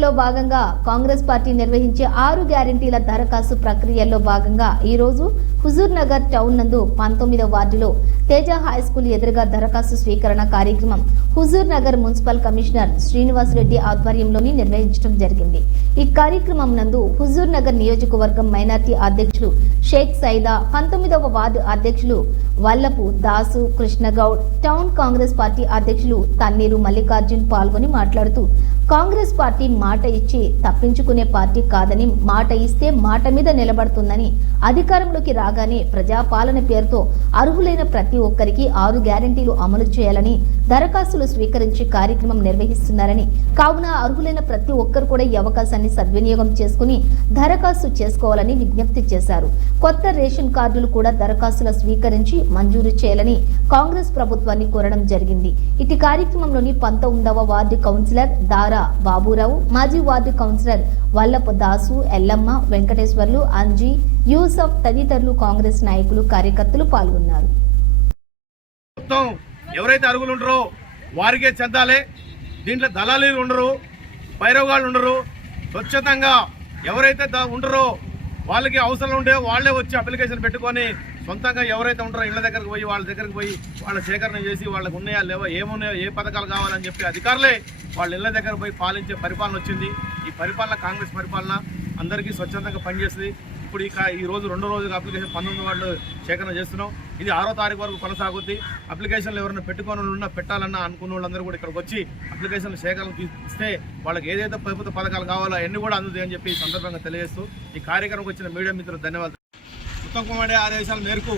వార్డులో భాగంగా కాంగ్రెస్ పార్టీ నిర్వహించే 6 గ్యారెంటీల దరఖాస్తు ప్రక్రియలో భాగంగా ఈ రోజు హుజూర్ నగర్ టౌన్ నందు 19వ వార్డులో తేజ హై స్కూల్ ఎదురుగా దరఖాస్తు స్వీకరణ కార్యక్రమం హుజూర్ నగర్ మున్సిపల్ కమిషనర్ శ్రీనివాస్ రెడ్డి ఆధ్వర్యంలోని నిర్వహించడం జరిగింది। ఈ కార్యక్రమం నందు హుజూర్ నగర్ నియోజకవర్గం మైనార్టీ అధ్యక్షులు షేక్ సైదా, 19వ వార్డు అధ్యక్షులు వల్లపు దాసు కృష్ణగౌడ్, టౌన్ కాంగ్రెస్ పార్టీ అధ్యక్షులు తన్నీరు మల్లికార్జున్ పాల్గొని మాట్లాడుతూ కాంగ్రెస్ పార్టీ మాట ఇచ్చి తప్పించుకునే పార్టీ కాదని, మాట ఇస్తే మాట మీద నిలబడుతుందని, అధికారంలోకి రాగానే ప్రజాపాలన పేరుతో అర్హులైన ప్రతి ఒక్కరికి 6 గ్యారెంటీలు అమలు చేయాలని దరఖాస్తులు స్వీకరించి కార్యక్రమం నిర్వహిస్తున్నారని, కావున అర్హులైన ప్రతి ఒక్కరు కూడా ఈ అవకాశాన్ని సద్వినియోగం చేసుకుని దరఖాస్తు చేసుకోవాలని విజ్ఞప్తి చేశారు। కొత్త రేషన్ కార్డులు కూడా దరఖాస్తుల స్వీకరించి మంజూరు చేయాలని కాంగ్రెస్ ప్రభుత్వాన్ని కోరడం జరిగింది। ఇటు కార్యక్రమంలోని 19వ వార్డు కౌన్సిలర్ దారా బాబురావు, మాజీ వార్డు కౌన్సిలర్ వల్లపు దాసు, ఎల్లమ్మ, వెంకటేశ్వర్లు, అంజీ, యూసఫ్ తదితరులు కాంగ్రెస్ నాయకులు కార్యకర్తలు పాల్గొన్నారు। ఎవరైతే అర్హులు ఉండరో వారికే చెందాలి, దీంట్లో దళాలీలు ఉండరు, పైరవగాళ్ళు ఉండరు, స్వచ్ఛతంగా ఎవరైతే ఉండరో వాళ్ళకి అవసరం ఉండే వాళ్ళే వచ్చి అప్లికేషన్ పెట్టుకొని సొంతంగా ఎవరైతే ఉంటారో ఇళ్ల దగ్గరకు పోయి వాళ్ళ దగ్గరకు పోయి వాళ్ళ సేకరణ చేసి వాళ్ళకు ఉన్నాయా లేవా, ఏమున్నాయో, ఏ పథకాలు కావాలని చెప్పి అధికారులే వాళ్ళ ఇళ్ల దగ్గర పోయి పాలించే పరిపాలన వచ్చింది। ఈ పరిపాలన కాంగ్రెస్ పరిపాలన అందరికీ స్వచ్ఛందంగా పనిచేస్తుంది। ఇప్పుడు ఈ రోజు 2వ రోజుగా అప్లికేషన్ 19 వార్డు సేకరణ చేస్తున్నాం। ఇది 6వ తారీఖు వరకు కొనసాగుద్ది। అప్లికేషన్లు ఎవరైనా పెట్టుకొని ఉన్నా పెట్టాలన్నా అనుకున్న వాళ్ళందరూ కూడా ఇక్కడికి వచ్చి అప్లికేషన్లు సేకరణ ఇస్తే వాళ్ళకి ఏదైతే ప్రభుత్వ పథకాలు కావాలో అన్ని కూడా అందుతాయి అని చెప్పి ఈ సందర్భంగా తెలియజేస్తూ ఈ కార్యక్రమంకి వచ్చిన మీడియా మిత్రులకు ధన్యవాదాలు। ఉత్తమ్ కుమార్ ఆదేశాల మేరకు